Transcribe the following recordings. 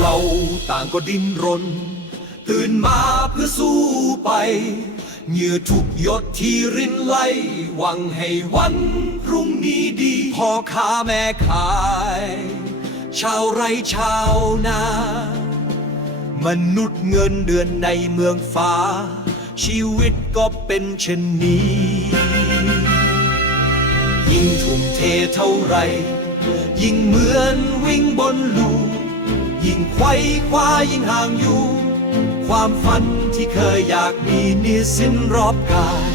เราต่างก็ดิ้นรน ตื่นมาเพื่อสู้ไป เหงื่อทุกหยดที่รินไหลหวังให้วันพรุ่งนี้ดีพ่อค้าแม่ขาย ชาวไร่ชาวนา มนุษย์เงินเดือนในเมืองฟ้า ชีวิตก็เป็นเช่นนี้ ยิ่งทุ่มเทเท่าไร ยิ่งเหมือนวิ่งบนลู ยิ่งไขว้คว้ายิ่งห่างอยู่ ความฝันที่เคยอยากมีนี่สิ้นรอบกาย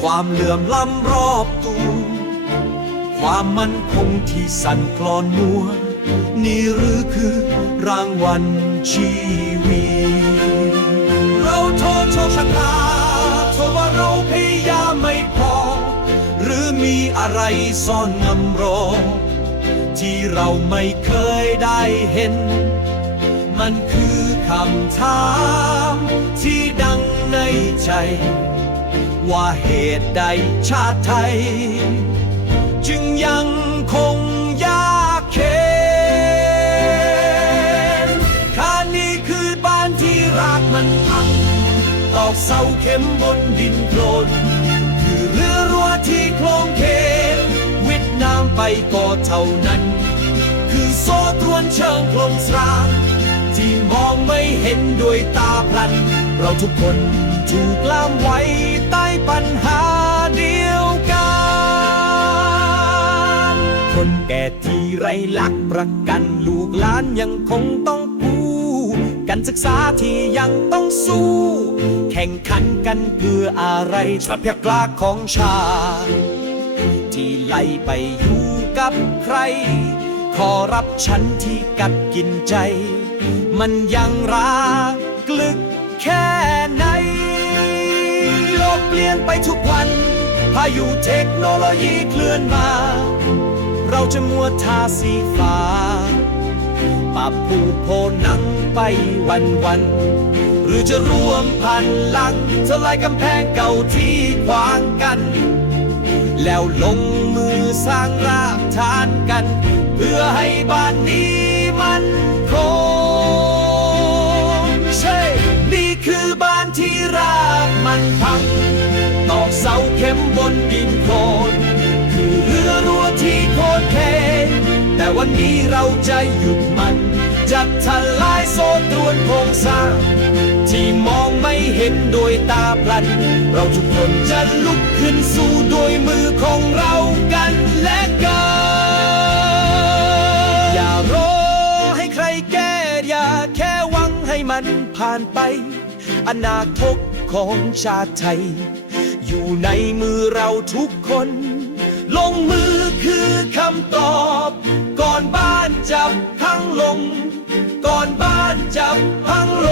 ความเหลื่อมล้ำรอบตัว ความมั่นคงที่สั่นคลอนมัว นี่หรือคือรางวัลชีวิต เราโทษโชคชะตาโทษว่าเราพยายามไม่พอ หรือมีอะไรซ่อนงำรอ ที่เราไม่เคยได้เห็น มันคือคำถามที่ดังในใจ ว่าเหตุใดชาติไทย จึงยังคงยากเข็นค่านี้คือบ้านที่รากมันพัง ตอกเสาเข็มบนดินโคลนคือเรือรัวที่โคลง ก็เท่านั้น คือโซ่ตรวนเชิงโคลงสรางที่มองไม่เห็นด้วยตาพลัน เราทุกคนถูกล่ามไว้ใต้ปัญหาเดียวกัน คนแก่ที่ไรหลักประกันลูกหลานยังคงต้องกู้กันศึกษาที่ยังต้องสู้ แข่งขันกันเพื่ออะไรทรัพยากรของชาติที่ไหลไปอยู่ กับใคร ขอรับฉันที่กัดกินใจ มันยังรักกลึกแค่ไหน โลกเปลี่ยนไปทุกวัน พายุเทคโนโลยีเคลื่อนมา เราจะมัวทาสีฟ้าปับผูโพนังไปวันวันหรือจะรวมพันลังทลายกำแพงเก่าที่ขวางกัน แล้วลงมือสร้างรากฐานกัน เพื่อให้บ้านนี้มันคงใช่นี่คือบ้านที่รากมันพัง ตอกเสาเข็มบนดินโคลนคือเรือรัวที่โคตรเพงแต่วันนี้เราจะหยุดมัน จะทลายโซ่ตรวนโครงสร้างที่มองไม่เห็นโดยตาพลัน เราทุกคนจะลุกขึ้นสู้ด้วยมือ ของเรากันและกัน อย่ารอให้ใครแก้อย่าแค่หวังให้มันผ่านไป อนาคตของชาติไทย อยู่ในมือเราทุกคน ลงมือคือคำตอบ ก่อนบ้านจะพังลง ก่อนบ้านจะพังล